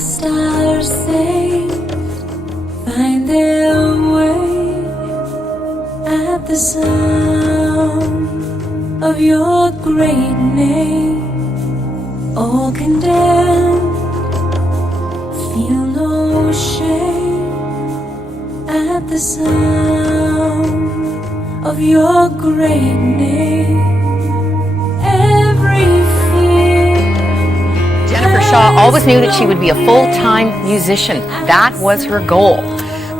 stars safe find their way at the sound of your great name. All condemned feel no shame at the sound of your great name. Shaw always knew that she would be a full-time musician. That was her goal.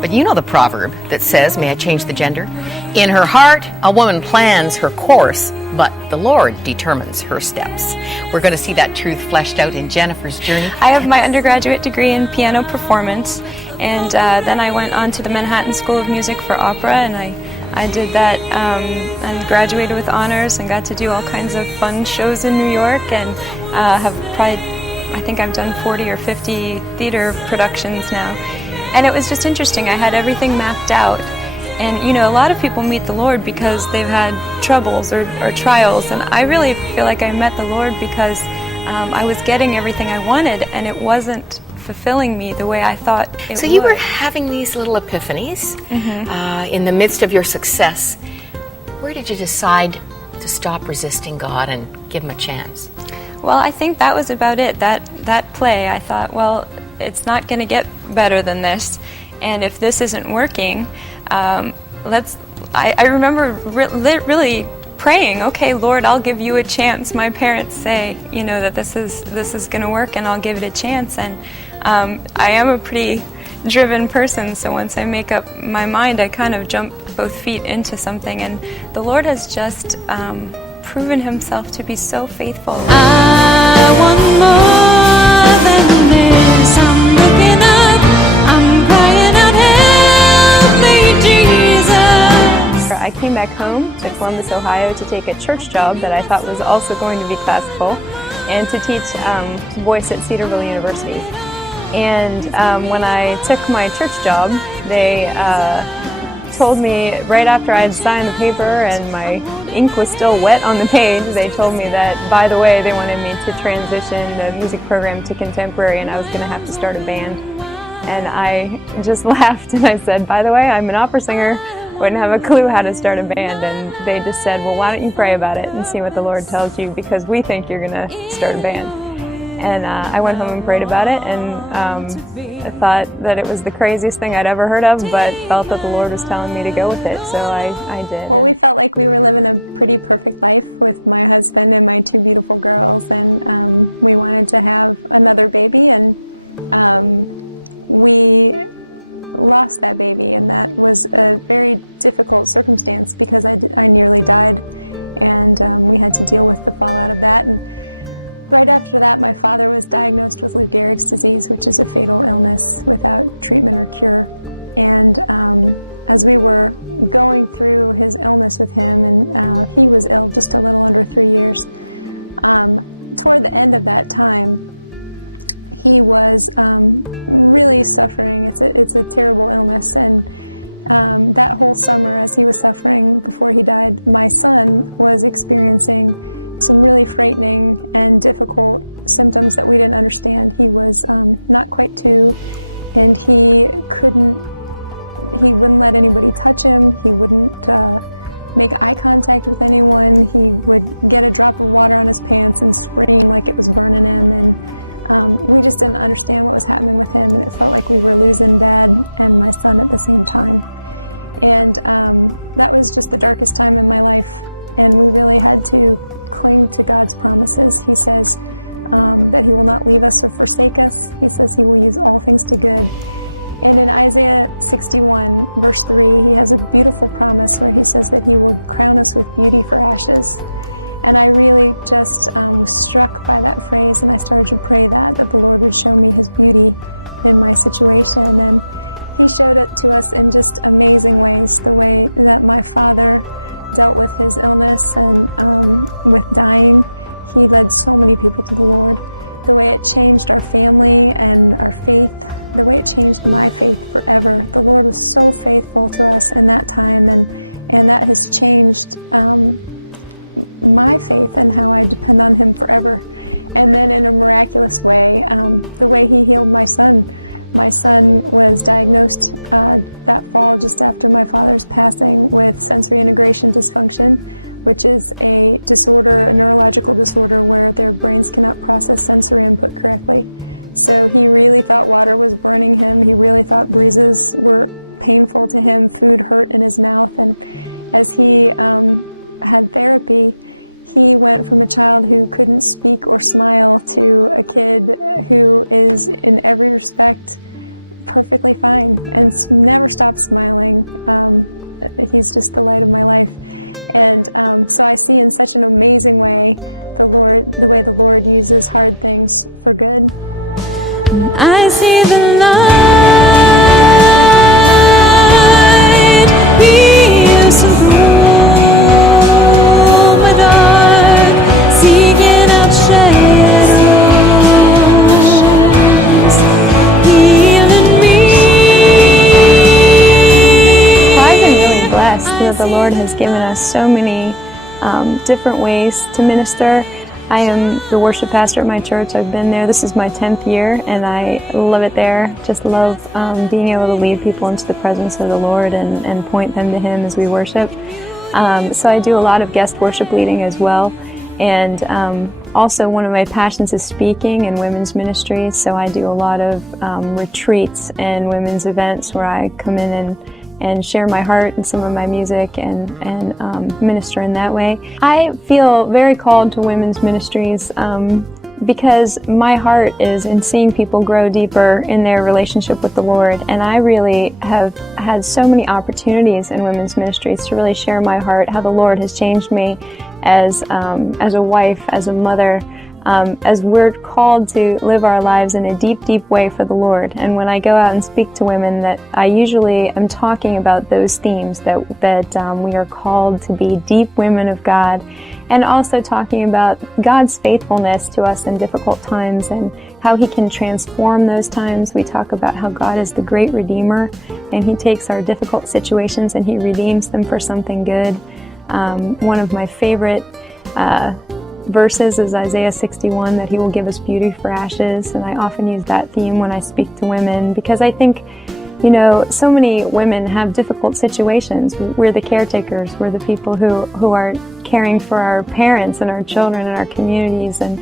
But you know the proverb that says, may I change the gender? In her heart, a woman plans her course, but the Lord determines her steps. We're going to see that truth fleshed out in Jennifer's journey. I have my undergraduate degree in piano performance, and then I went on to the Manhattan School of Music for Opera, and I did that and graduated with honors and got to do all kinds of fun shows in New York, and have probably, I think I've done 40 or 50 theater productions now. And it was just interesting. I had everything mapped out. And you know, a lot of people meet the Lord because they've had troubles or trials. And I really feel like I met the Lord because I was getting everything I wanted, and it wasn't fulfilling me the way I thought it would. So you were having these little epiphanies in the midst of your success. Where did you decide to stop resisting God and give Him a chance? Well, I think that was about it. That play, I thought, well, it's not going to get better than this, and if this isn't working, I remember really praying, okay, Lord, I'll give you a chance. My parents say, you know, that this is going to work, and I'll give it a chance. And I am a pretty driven person, so once I make up my mind, I kind of jump both feet into something, and the Lord has just proven Himself to be so faithful. I want more than this. I'm waking up, I'm crying out, help me, Jesus. I came back home to Columbus, Ohio to take a church job that I thought was also going to be classical, and to teach voice at Cedarville University. And when I took my church job, they told me right after I had signed the paper and my ink was still wet on the page, they told me that, by the way, they wanted me to transition the music program to contemporary, and I was going to have to start a band. And I just laughed and I said, by the way, I'm an opera singer, wouldn't have a clue how to start a band. And they just said, well, why don't you pray about it and see what the Lord tells you, because we think you're going to start a band. And I went home and prayed about it, and I thought that it was the craziest thing I'd ever heard of, but felt that the Lord was telling me to go with it, so I did. Well, we felt like we were living a pretty perfect life with my husband and my two beautiful girls, and we wanted to have another baby, and we lost that baby, and that was a very difficult circumstance because I nearly died, and we had to deal with the fallout of that. And right after that, my father was diagnosed with Lou Gehrig's disease, which is a fatal illness without treatment or cure. And as we were going through his illness with him, and he was ill just a little under 3 years, toward the end of that time, he was really suffering. It's a terrible illness, and that whole summer as he was suffering before he died, my son was experiencing some really frightening and difficult symptoms that we didn't understand. He was not quite 2, and he wouldn't let anybody touch him. He wouldn't make eye contact with anyone. He would get a drop of water on his pants and scream like it was burning him, and we just didn't understand what was happening with him, and it felt like we were losing Dad and my son at the same time. And that was just the darkest time in my life, and we really had to cling to God's promises. He says that He will not leave us or forsake us. He says He will use all things to good. And in Isaiah 61, verse 3, He has a beautiful promise where He says that He will crown us with beauty for ashes. And I really just was struck by that phrase, and I started to pray that the Lord would show me His beauty in my situation. And He showed it to us in just amazing ways, the way that my father dealt with his illness and with dying. He led so many people to the Lord. The way it changed our family and our faith, the way it changed my faith forever. The Lord was so faithful to us in that time, and that has changed my faith and how I depend on Him forever. And then in a miraculous way, the way he healed my son. My son was diagnosed that fall just after my father's passing with sensory integration dysfunction, which is a disorder, a neurological disorder where their brains cannot process sensory input correctly. So he really thought water was burning him. He really thought breezes were painful to him. Food hurt in his mouth. And as he had therapy, he went from a child who couldn't speak or smile to a kid who is in every respect perfectly fine and never stops smiling. He's just the light of my life. And so I see in such an amazing way the way the Lord uses hard things for good. I see the light beautiful with art, seeking out shadows, healing me. Well, I've been really blessed that the Lord has given us so many different ways to minister. I am the worship pastor at my church. I've been there. This is my 10th year, and I love it there. Just love being able to lead people into the presence of the Lord and point them to Him as we worship. So I do a lot of guest worship leading as well. And also one of my passions is speaking and women's ministry. So I do a lot of retreats and women's events where I come in and share my heart and some of my music and minister in that way. I feel very called to women's ministries because my heart is in seeing people grow deeper in their relationship with the Lord. And I really have had so many opportunities in women's ministries to really share my heart, how the Lord has changed me as a wife, as a mother, as we're called to live our lives in a deep, deep way for the Lord. And when I go out and speak to women, that I usually am talking about those themes, that we are called to be deep women of God, and also talking about God's faithfulness to us in difficult times and how He can transform those times. We talk about how God is the great Redeemer, and He takes our difficult situations and He redeems them for something good. One of my favorite verses is Isaiah 61, that He will give us beauty for ashes, and I often use that theme when I speak to women because I think, so many women have difficult situations. We're the caretakers, we're the people who are caring for our parents and our children and our communities, and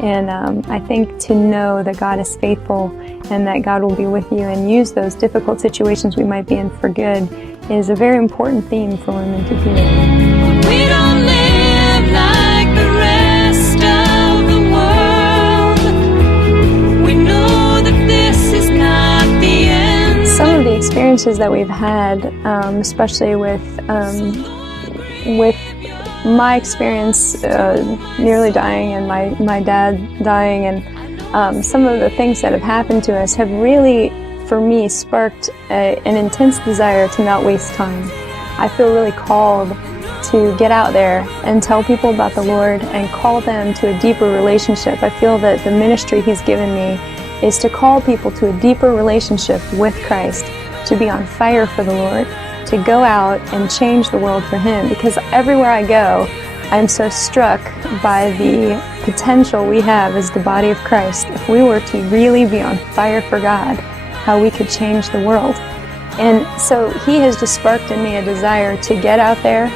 I think to know that God is faithful and that God will be with you and use those difficult situations we might be in for good is a very important theme for women to hear. We don't live like the rest of the world. We know that this is not the end. Some of the experiences that we've had, especially with my experience nearly dying and my dad dying, and some of the things that have happened to us have really, for me, sparked an intense desire to not waste time. I feel really called to get out there and tell people about the Lord and call them to a deeper relationship. I feel that the ministry He's given me is to call people to a deeper relationship with Christ, to be on fire for the Lord, to go out and change the world for Him. Because everywhere I go, I'm so struck by the potential we have as the body of Christ. If we were to really be on fire for God, how we could change the world. And so He has just sparked in me a desire to get out there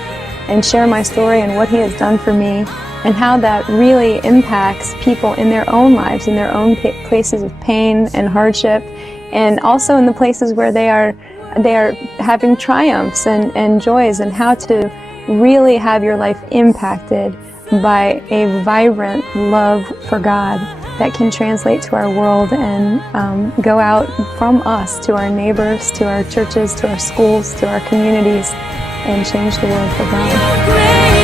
and share my story and what He has done for me, and how that really impacts people in their own lives, in their own places of pain and hardship, and also in the places where they are having triumphs and joys, and how to really have your life impacted by a vibrant love for God that can translate to our world and go out from us to our neighbors, to our churches, to our schools, to our communities, and change the world for God.